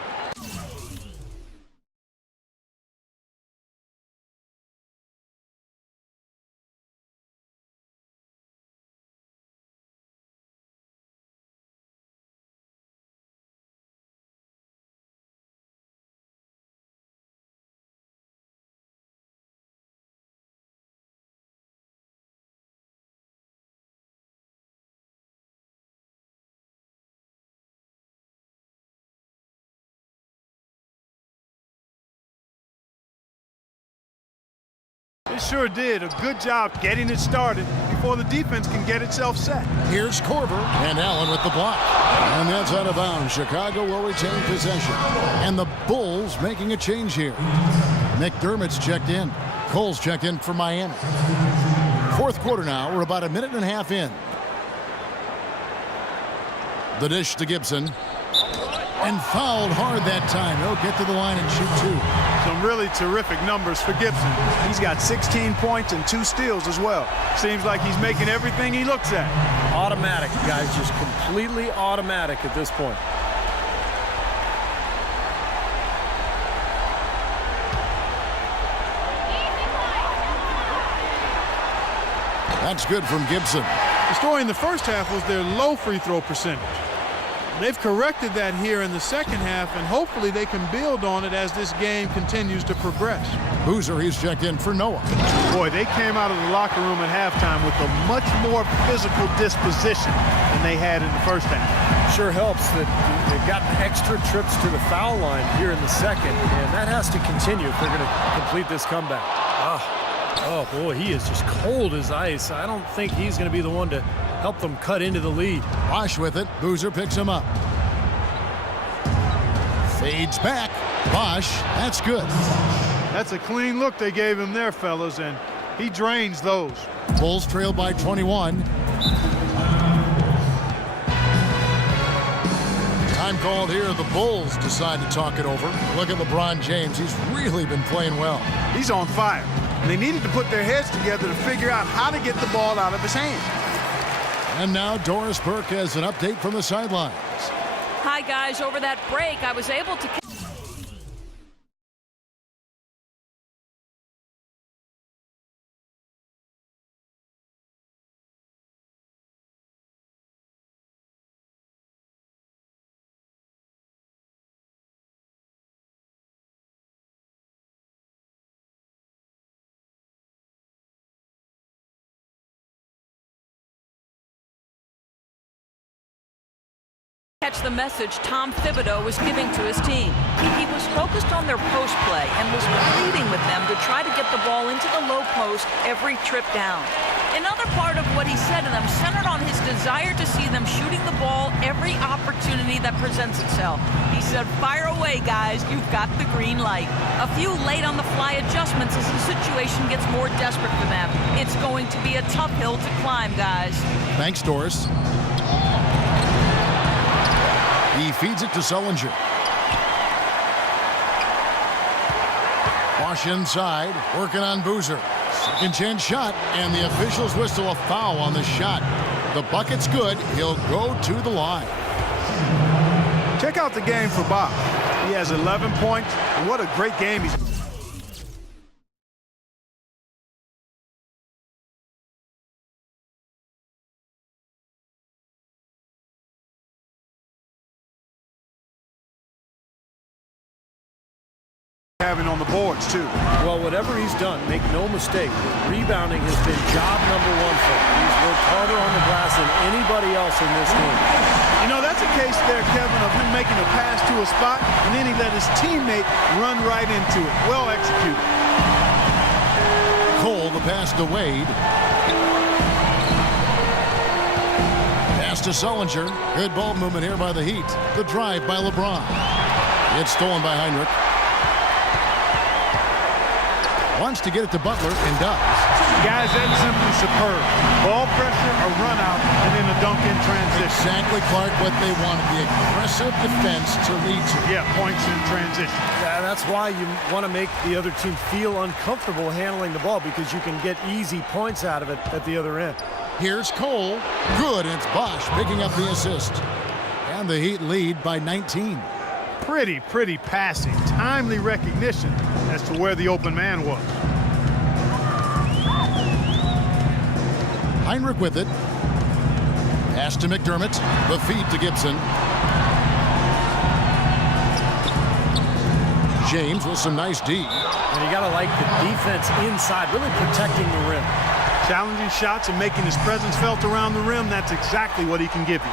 It sure did. A good job getting it started before the defense can get itself set. Here's Corver, and Allen with the block. And that's out of bounds. Chicago will retain possession. And the Bulls making a change here. McDermott's checked in. Cole's checked in for Miami. Fourth quarter now. We're about a minute and a half in. The dish to Gibson. And fouled hard that time. He'll get to the line and shoot two. Some really terrific numbers for Gibson. He's got 16 points and 2 steals as well. Seems like he's making everything he looks at. Automatic, guys, just completely automatic at this point. That's good from Gibson. The story in the first half was their low free throw percentage. They've corrected that here in the second half, and hopefully they can build on it as this game continues to progress. Boozer, he's checked in for Noah. Boy, they came out of the locker room at halftime with a much more physical disposition than they had in the first half. Sure helps that they've gotten extra trips to the foul line here in the second, and that has to continue if they're going to complete this comeback. Oh, boy, he is just cold as ice. I don't think he's going to be the one to help them cut into the lead. Bosch with it. Boozer picks him up. Fades back. Bosch, that's good. That's a clean look they gave him there, fellas, and he drains those. Bulls trail by 21. Time called here. The Bulls decide to talk it over. Look at LeBron James. He's really been playing well. He's on fire. And they needed to put their heads together to figure out how to get the ball out of his hand. And now Doris Burke has an update from the sidelines. Hi, guys. Over that break, I was able to... catch the message Tom Thibodeau was giving to his team. He was focused on their post play and was pleading with them to try to get the ball into the low post every trip down. Another part of what he said to them centered on his desire to see them shooting the ball every opportunity that presents itself. He said, "Fire away, guys. You've got the green light." A few late-on-the-fly adjustments as the situation gets more desperate for them. It's going to be a tough hill to climb, guys. Thanks, Doris. He feeds it to Sullinger. Wash inside, working on Boozer. Second chance shot, and the officials whistle a foul on the shot. The bucket's good. He'll go to the line. Check out the game for Bob. He has 11 points, and what a great game he's... having on the boards, too. Well, whatever he's done, make no mistake, rebounding has been job number one for him. He's worked harder on the glass than anybody else in this game. You know, that's a case there, Kevin, of him making a pass to a spot, and then he let his teammate run right into it. Well executed. Cole, the pass to Wade. Pass to Sullinger. Good ball movement here by the Heat. The drive by LeBron. It's stolen by Heinrich. Wants to get it to Butler and does. Guys, that's simply superb. Ball pressure, a run out, and then a dunk in transition. Exactly, Clark, what they wanted. The aggressive defense to lead to. Yeah, points in transition. Yeah, that's why you want to make the other team feel uncomfortable handling the ball, because you can get easy points out of it at the other end. Here's Cole. Good, and it's Bosch picking up the assist. And the Heat lead by 19. Pretty passing. Timely recognition as to where the open man was. Heinrich with it. Pass to McDermott. The feed to Gibson. James with some nice D. And you got to like the defense inside, really protecting the rim. Challenging shots and making his presence felt around the rim. That's exactly what he can give you.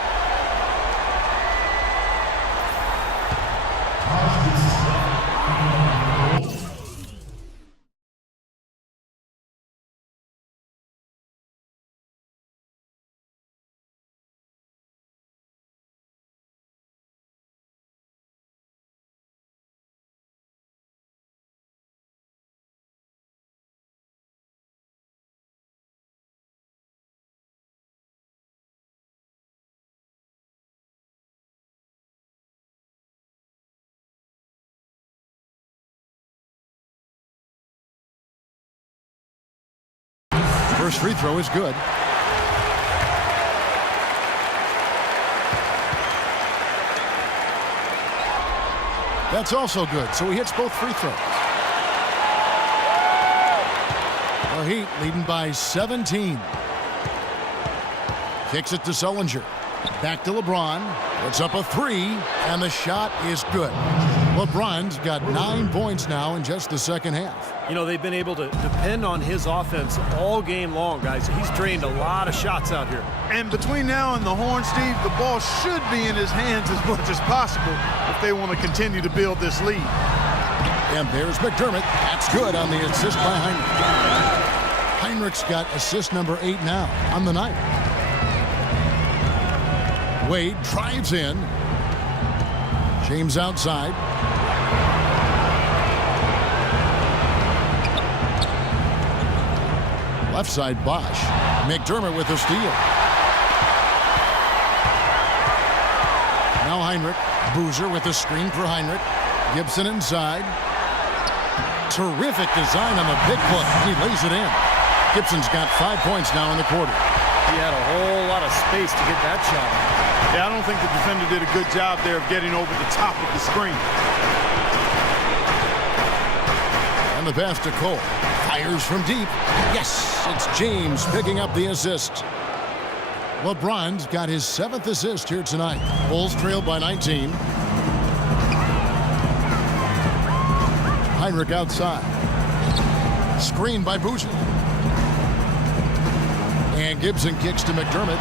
First free throw is good. That's also good, so he hits both free throws. The Heat leading by 17. Kicks it to Sullinger. Back to LeBron. Puts up a three, and the shot is good. LeBron's got 9 points now in just the second half. You know, they've been able to depend on his offense all game long, guys. He's drained a lot of shots out here. And between now and the horn, Steve, the ball should be in his hands as much as possible if they want to continue to build this lead. And there's McDermott. That's good on the assist by Heinrich. Heinrich's got assist number 8 now on the night. Wade drives in. James outside. Left side, Bosch. McDermott with a steal. Now Heinrich. Boozer with a screen for Heinrich. Gibson inside. Terrific design on the big foot. He lays it in. Gibson's got 5 points now in the quarter. He had a whole lot of space to get that shot. Yeah, I don't think the defender did a good job there of getting over the top of the screen. And the pass to Cole. Fires from deep. Yes, it's James picking up the assist. LeBron's got his 7th assist here tonight. Bulls trail by 19. Heinrich outside. Screen by Boozer. And Gibson kicks to McDermott.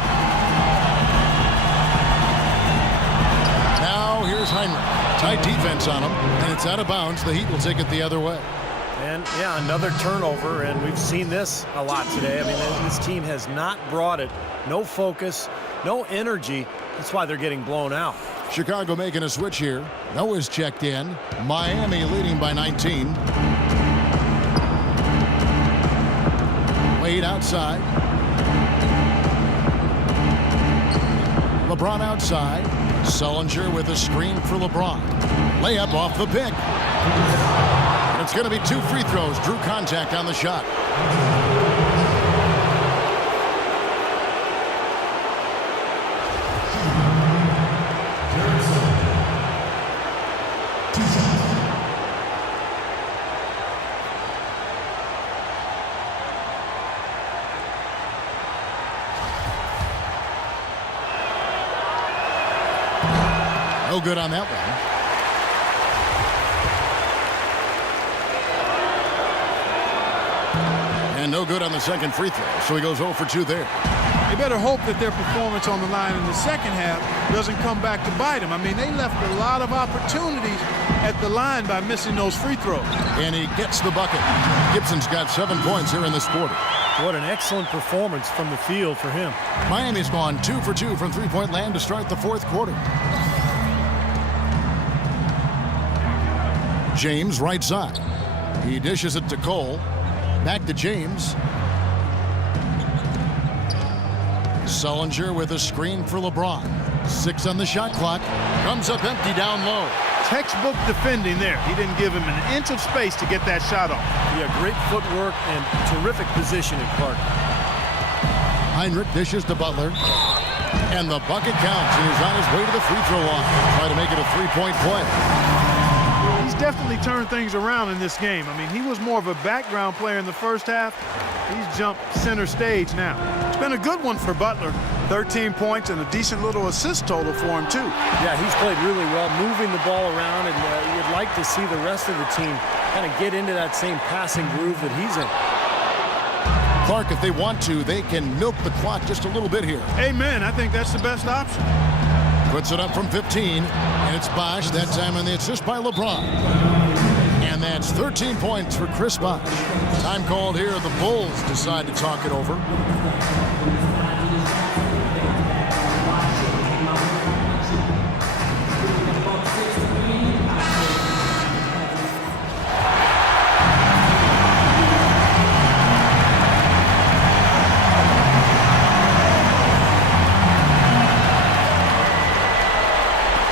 Now here's Heinrich. Tight defense on him, and it's out of bounds. The Heat will take it the other way. And, yeah, another turnover, and we've seen this a lot today. I mean, this team has not brought it. No focus, no energy. That's why they're getting blown out. Chicago making a switch here. Noah's checked in. Miami leading by 19. Wade outside. LeBron outside. Sullinger with a screen for LeBron. Layup off the pick. And it's going to be 2 free throws. Drew contact on the shot. No good on that one. And no good on the second free throw, so he goes 0 for 2 there. They better hope that their performance on the line in the second half doesn't come back to bite them. I mean, they left a lot of opportunities at the line by missing those free throws. And he gets the bucket. Gibson's got 7 points here in this quarter. What an excellent performance from the field for him. Miami's gone 2 for 2 from three-point land to start the fourth quarter. James right side. He dishes it to Cole. Back to James. Sullinger with a screen for LeBron. 6 on the shot clock. Comes up empty down low. Textbook defending there. He didn't give him an inch of space to get that shot off. Yeah, great footwork and terrific positioning, Clark. Heinrich dishes to Butler. And the bucket counts. He is on his way to the free throw line. Try to make it a 3-point play. He's definitely turned things around in this game. I mean, he was more of a background player in the first half. He's jumped center stage now. It's been a good one for Butler. 13 points and a decent little assist total for him, too. Yeah, he's played really well, moving the ball around, and you'd like to see the rest of the team kind of get into that same passing groove that he's in. Clark, if they want to, they can milk the clock just a little bit here. Amen. I think that's the best option. Puts it up from 15, and it's Bosch, that time on the assist by LeBron. And that's 13 points for Chris Bosch. Time called here. The Bulls decide to talk it over.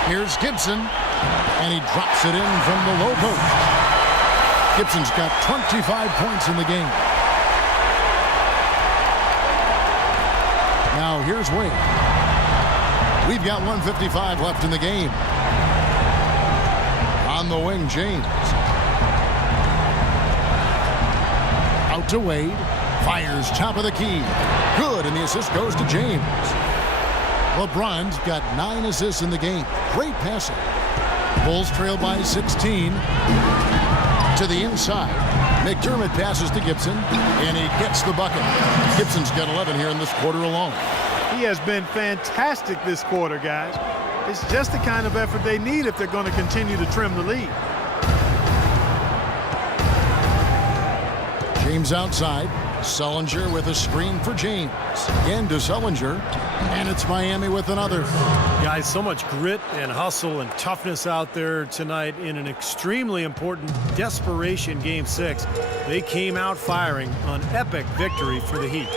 Here's Gibson, and he drops it in from the low post. Gibson's got 25 points in the game. Now here's Wade. We've got 1:55 left in the game. On the wing, James. Out to Wade. Fires top of the key. Good, and the assist goes to James. LeBron's got 9 assists in the game. Great passing. Bulls trail by 16. To the inside. McDermott passes to Gibson, and he gets the bucket. Gibson's got 11 here in this quarter alone. He has been fantastic this quarter, guys. It's just the kind of effort they need if they're going to continue to trim the lead. James outside. Sullinger with a screen for James. Again to Sullinger. And it's Miami with another. Guys, so much grit and hustle and toughness out there tonight in an extremely important desperation Game 6. They came out firing an epic victory for the Heat.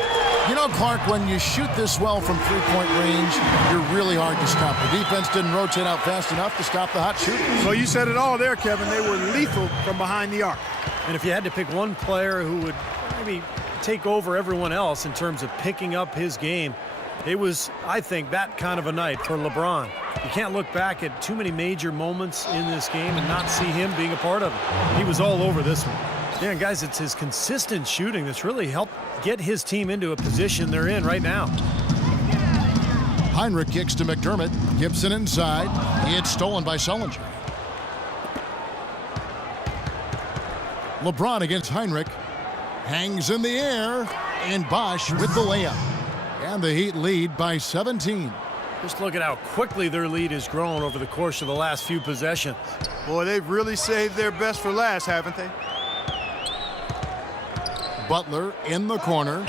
You know, Clark, when you shoot this well from three-point range, you're really hard to stop. The defense didn't rotate out fast enough to stop the hot shooters. So you said it all there, Kevin. They were lethal from behind the arc. And if you had to pick one player who would maybe take over everyone else in terms of picking up his game, it was, I think, that kind of a night for LeBron. You can't look back at too many major moments in this game and not see him being a part of it. He was all over this one. Yeah, and guys, it's his consistent shooting that's really helped get his team into a position they're in right now. Heinrich kicks to McDermott. Gibson inside. It's stolen by Sullinger. LeBron against Heinrich. Hangs in the air. And Bosch with the layup. And the Heat lead by 17. Just look at how quickly their lead has grown over the course of the last few possessions. Boy, they've really saved their best for last, haven't they? Butler in the corner.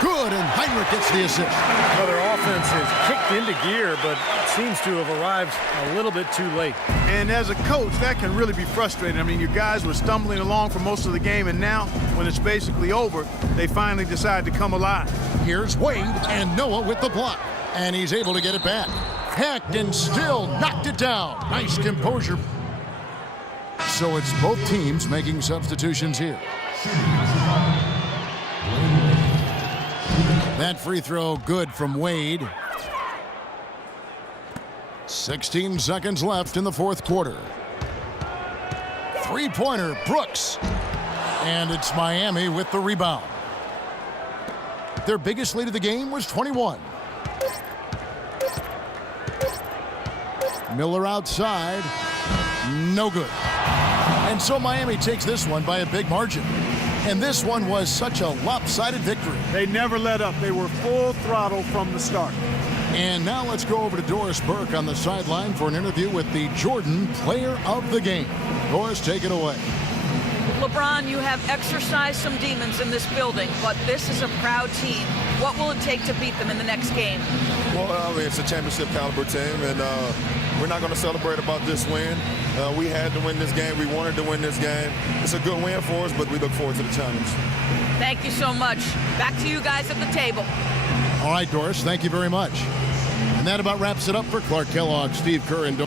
Good, and Heinrich gets the assist. Well, their offense has kicked into gear, but seems to have arrived a little bit too late. And as a coach, that can really be frustrating. I mean, your guys were stumbling along for most of the game, and now, when it's basically over, they finally decide to come alive. Here's Wade, and Noah with the block. And he's able to get it back. Hacked and still knocked it down. Nice composure. So it's both teams making substitutions here. That free throw good from Wade. 16 seconds left in the fourth quarter. Three-pointer, Brooks. And it's Miami with the rebound. Their biggest lead of the game was 21. Miller outside. No good. And so Miami takes this one by a big margin. And this one was such a lopsided victory. They never let up. They were full throttle from the start. And now let's go over to Doris Burke on the sideline for an interview with the Jordan Player of the Game. Doris, take it away. LeBron, you have exercised some demons in this building, but this is a proud team. What will it take to beat them in the next game? Well, I mean, it's a championship caliber team, and we're not going to celebrate about this win. We had to win this game. We wanted to win this game. It's a good win for us, but we look forward to the challenge. Thank you so much. Back to you guys at the table. All right, Doris, thank you very much. And that about wraps it up for Clark Kellogg, Steve Kerr, and